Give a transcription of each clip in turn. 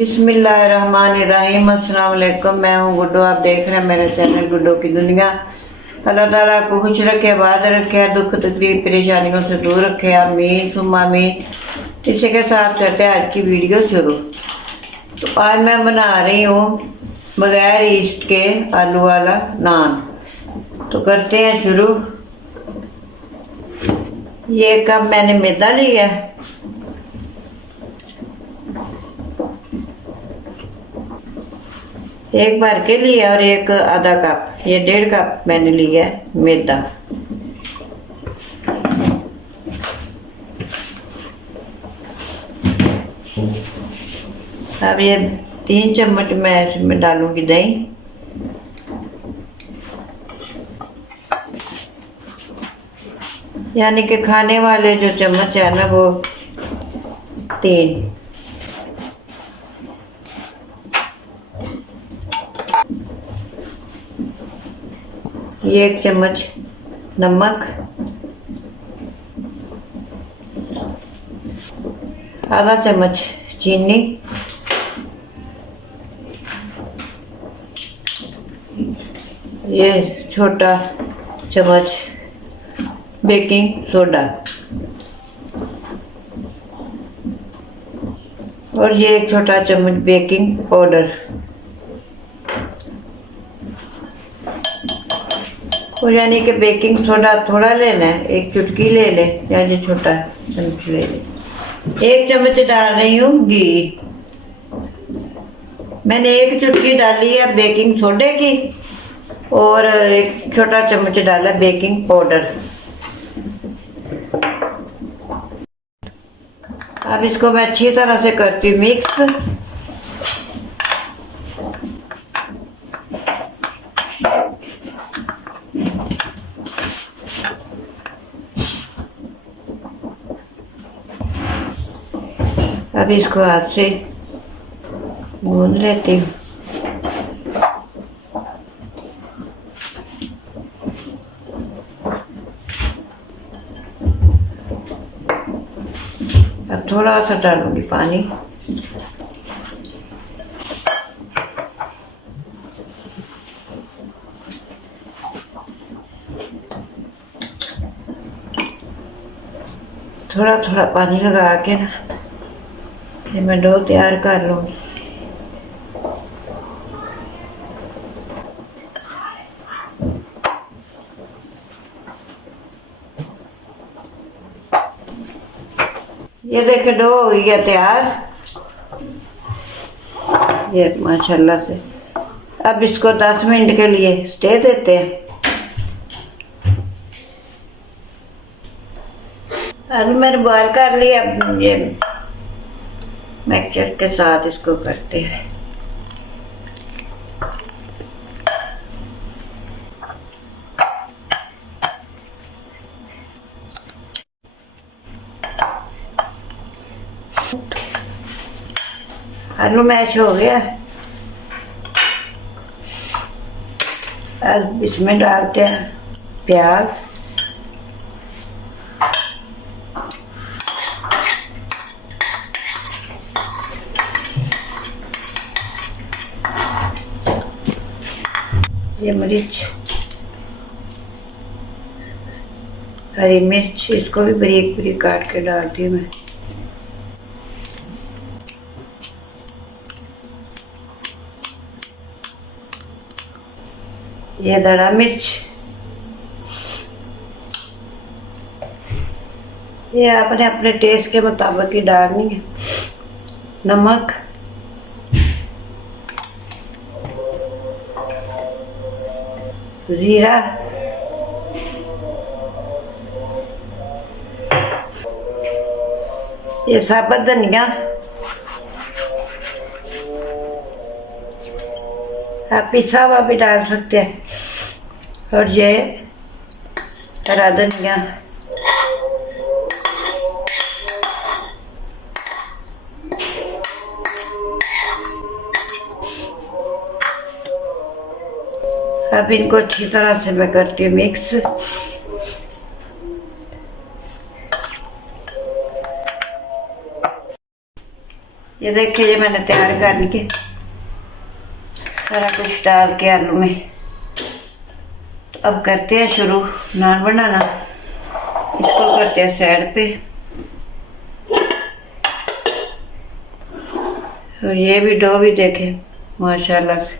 बिस्मिल्लाहिर्रहमानिर्रहीम। अस्सलाम वालेकुम। मैं हूँ गुड्डो, आप देख रहे हैं मेरा चैनल गुड्डो की दुनिया। अल्लाह ताला आपको खुश रखे, आबाद रखे, दुख तकलीफ परेशानियों से दूर रखे, आमीन सुम्मा आमीन। इसी के साथ करते हैं आज की वीडियो शुरू। तो आज मैं बना रही हूँ बगैर ईस्ट के आलू वाला नान। तो करते हैं शुरू। ये कप मैंने मैदा लिया, एक भर के लिया, और एक आधा कप, ये 1.5 कप मैंने लिया है मैदा। अब ये 3 चम्मच मैं इसमें डालूंगी दही। यानी कि खाने वाले जो चम्मच है ना वो 3। ये 1 चम्मच नमक, आधा चम्मच चीनी, ये छोटा चम्मच बेकिंग सोडा, और ये 1 छोटा चम्मच बेकिंग पाउडर। और यानी कि बेकिंग सोडा थोड़ा लेना है, 1 चुटकी ले ले, या ये छोटा चम्मच ले ले। 1 चम्मच डाल रही हूँ घी। मैंने 1 चुटकी डाली है बेकिंग सोडे की, और 1 छोटा चम्मच डाला बेकिंग पाउडर। अब इसको मैं अच्छी तरह से करती हूँ मिक्स। अब इसको हाथ से गूंद लेती हूँ। अब थोड़ा सा डालूंगी पानी। थोड़ा थोड़ा पानी लगा के ना ये मैं डो तैयार कर लूँगी। ये देखे डो हो गया तैयार, ये माशाल्लाह से। अब इसको 10 मिनट के लिए स्टे देते हैं। आलू मैंने बॉयल कर लिया। अब ये मिक्सचर के साथ इसको करते हैं। आलू मैश हो गया। अब इसमें डालते हैं प्याज, ये मिर्च, हरी मिर्च, इसको भी बारीक बारीक काट के डालती हूँ मैं। ये दड़ा मिर्च, ये आपने अपने टेस्ट के मुताबिक ही डालनी है। नमक, जीरा, ये साबुत धनिया, आप पिसा हुआ भी डाल सकते हैं, और ये हरा धनिया। अब इनको अच्छी तरह से मैं करती हूँ मिक्स। ये देखिए, ये मैंने तैयार कर लिए सारा कुछ डाल के आलू में। तो अब करते हैं शुरू नान बनाना। इसको करते हैं साइड पे। और ये भी डो भी देखें माशाल्लाह से।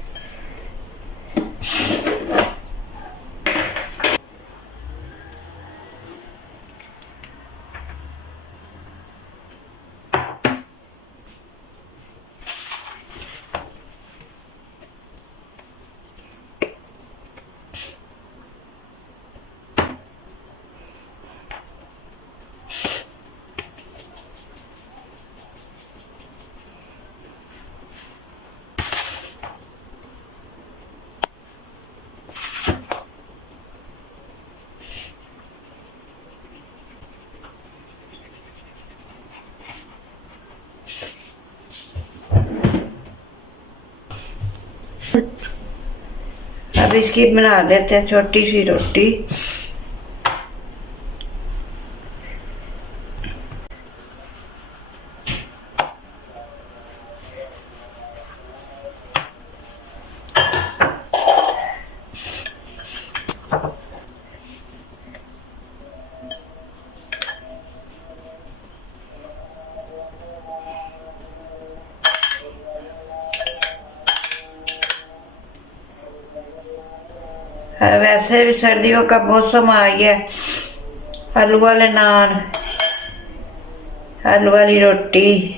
अब इसकी बना लेते हैं छोटी सी रोटी। वैसे भी सर्दियों का मौसम आ गया। आलू वाले नान, आलू वाली रोटी।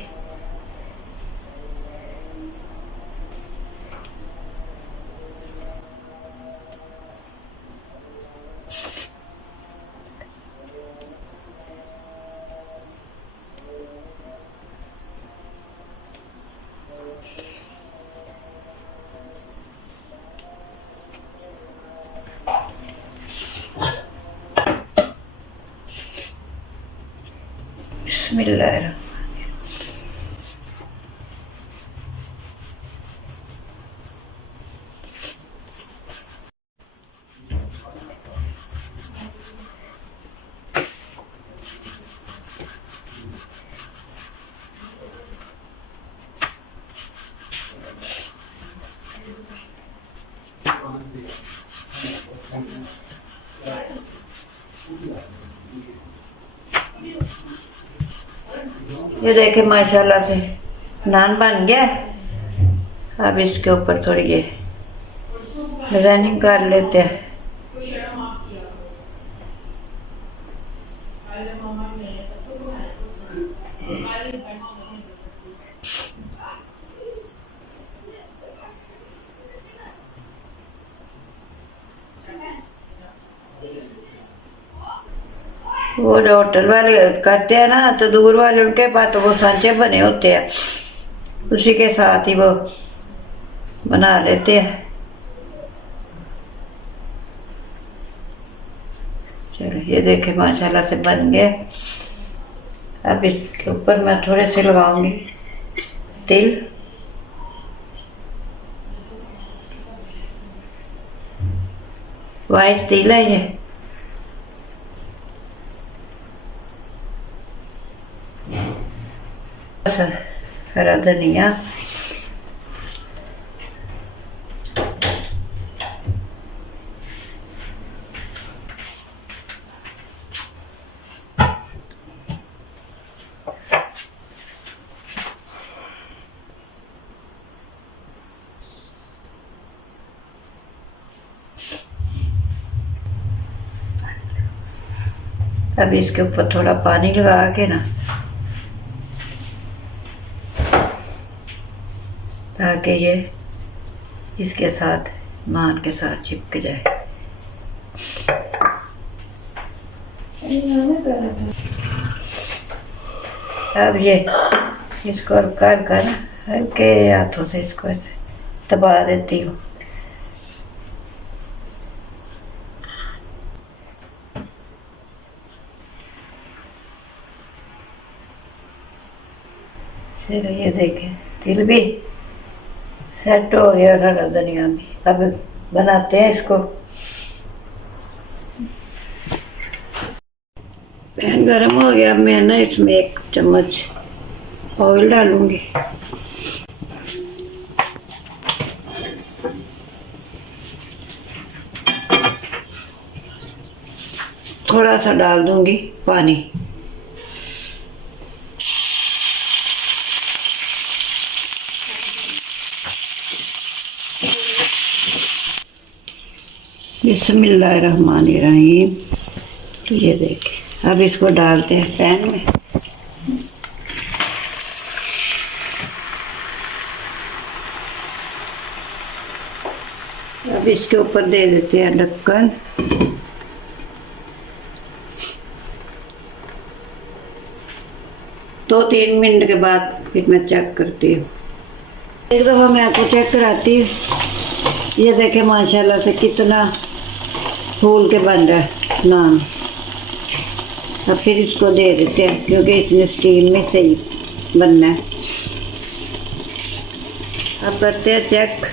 बिस्मिल्लाह। ये देखे माशाल्लाह से नान बन गया। अब इसके ऊपर थोड़ी ये डिजाइनिंग कर लेते हैं। वो जो होटल वाले करते हैं ना, तो दूर वाले उनके पास तो वो सांचे बने होते हैं, उसी के साथ ही वो बना लेते हैं। चलो ये देखे माशाल्लाह से बन गए। अब इसके ऊपर मैं थोड़े से लगाऊंगी तिल। वाइट तिल है ये। हरा धनिया, अब इसके ऊपर थोड़ा पानी लगा के ना, ताकि ये इसके साथ नान के साथ चिपक जाए। अब ये इसको कर कर हल्के हाथों से इसको ऐसे दबा देती हूँ। चलो ये देखें तिल भी सेट हो गया और हरा धनिया भी। अब बनाते हैं इसको। पैन गरम हो गया। मैं ना इसमें 1 चम्मच ऑयल डालूंगी। थोड़ा सा डाल दूंगी पानी। बिस्मिल्लाहिर्रहमानिर्रहीम। तो ये देखिए, अब इसको डालते हैं पैन में। अब इसके ऊपर दे देते हैं ढक्कन। दो 3 मिनट के बाद फिर मैं चेक करती हूँ। एक दफ़ा मैं आपको चेक कराती हूँ। ये देखें माशाल्लाह से कितना फूल के बन रहा है नान। अब फिर इसको दे देते हैं क्योंकि इसमें स्टीम में सही बनना है। अब करते हैं चेक।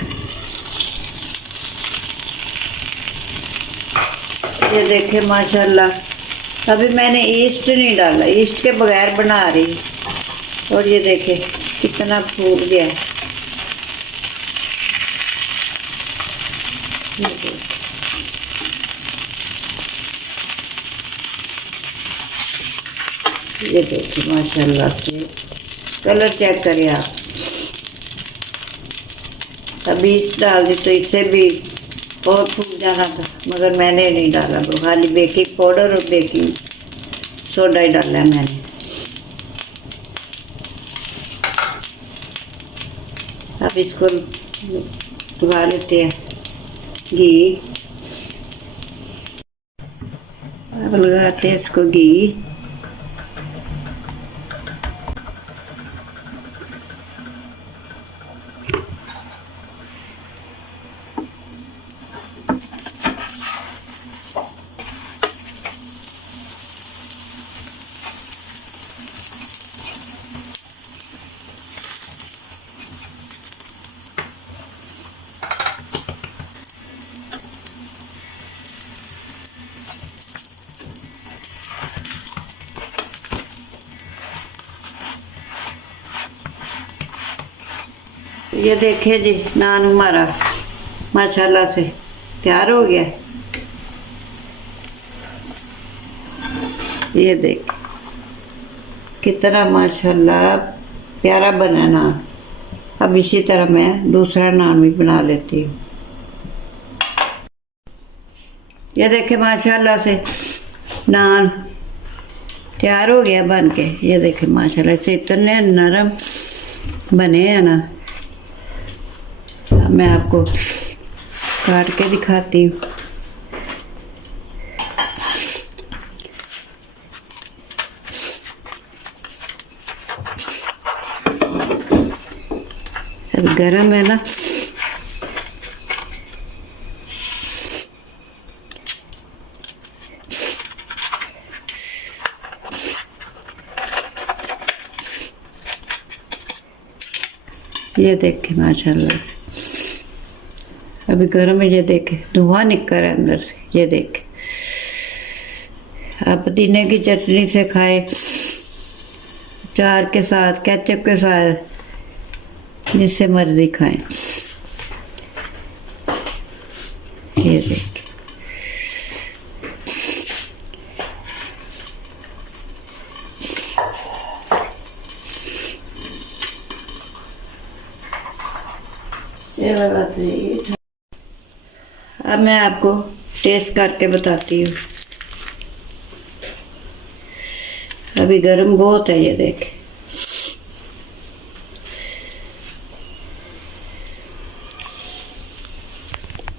ये देखें माशाल्लाह, अभी मैंने ईस्ट नहीं डाला, ईस्ट के बगैर बना रही। और ये देखें कितना फूल गया है। ये देखिए माशाल्लाह से कलर चेक करिए आप। अभी ईस्ट डाल दी तो इससे भी और फूल जाना था, मगर मैंने नहीं डाला। वो खाली बेकिंग पाउडर और बेकिंग सोडा ही डाला है मैंने। अब इसको लगा लेते हैं घी। अब लगाते हैं इसको घी। ये देखिए जी, नान हमारा माशाल्लाह से तैयार हो गया। ये देख कितना माशाल्लाह प्यारा बना नान। अब इसी तरह मैं दूसरा नान भी बना लेती हूँ। ये देखे माशाल्लाह से नान तैयार हो गया बन के। ये देखे माशाल्लाह से इतने नरम बने हैं ना। मैं आपको काट के दिखाती हूँ। अब गरम है ना। ये देखे माशाल्लाह अभी गर्म है। ये देखे धुआं निकल रहा है अंदर से। ये देखे आप पुदीने की चटनी से खाए, चार के साथ, केचप के साथ, जिससे मर्जी खाएं। ये देखे ये वाला चाहिए। अब मैं आपको टेस्ट करके बताती हूँ। अभी गर्म बहुत है। ये देख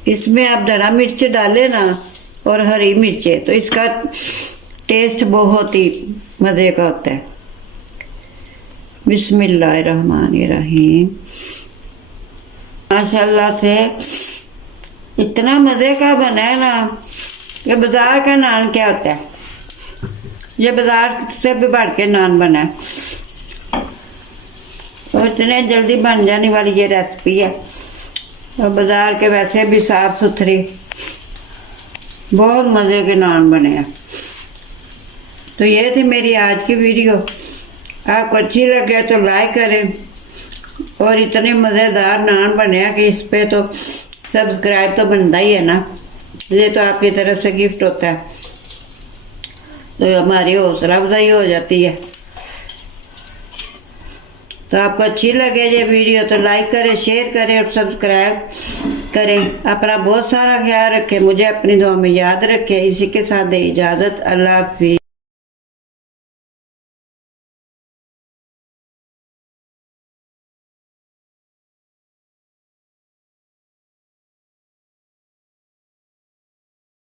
इसमें आप धड़ा मिर्च डाले ना और हरी मिर्चें, तो इसका टेस्ट बहुत ही मज़े का होता है। बिस्मिल्लाहिर्रहमानिर्रहीम। माशाल्लाह से इतना मज़े का बना है ना। ये बाज़ार का नान क्या होता है, ये बाज़ार से भी बढ़ के नान बना है। और इतने जल्दी बन जाने वाली ये रेसिपी है। और बाज़ार के वैसे भी साफ़ सुथरी बहुत मज़े के नान बने हैं। तो ये थी मेरी आज की वीडियो। आपको अच्छी लगे तो लाइक करें, और इतने मज़ेदार नान बने कि इस पे तो सब्सक्राइब तो बनता ही है ना, ये तो आपकी तरफ से गिफ्ट होता है, तो हमारी हौसला अफजाई हो जाती है। तो आपको अच्छी लगे ये वीडियो तो लाइक करें, शेयर करें और सब्सक्राइब करें। अपना बहुत सारा ख्याल रखें, मुझे अपनी दुआ में याद रखें। इसी के साथ दे इजाज़त। अल्लाह हाफिज़।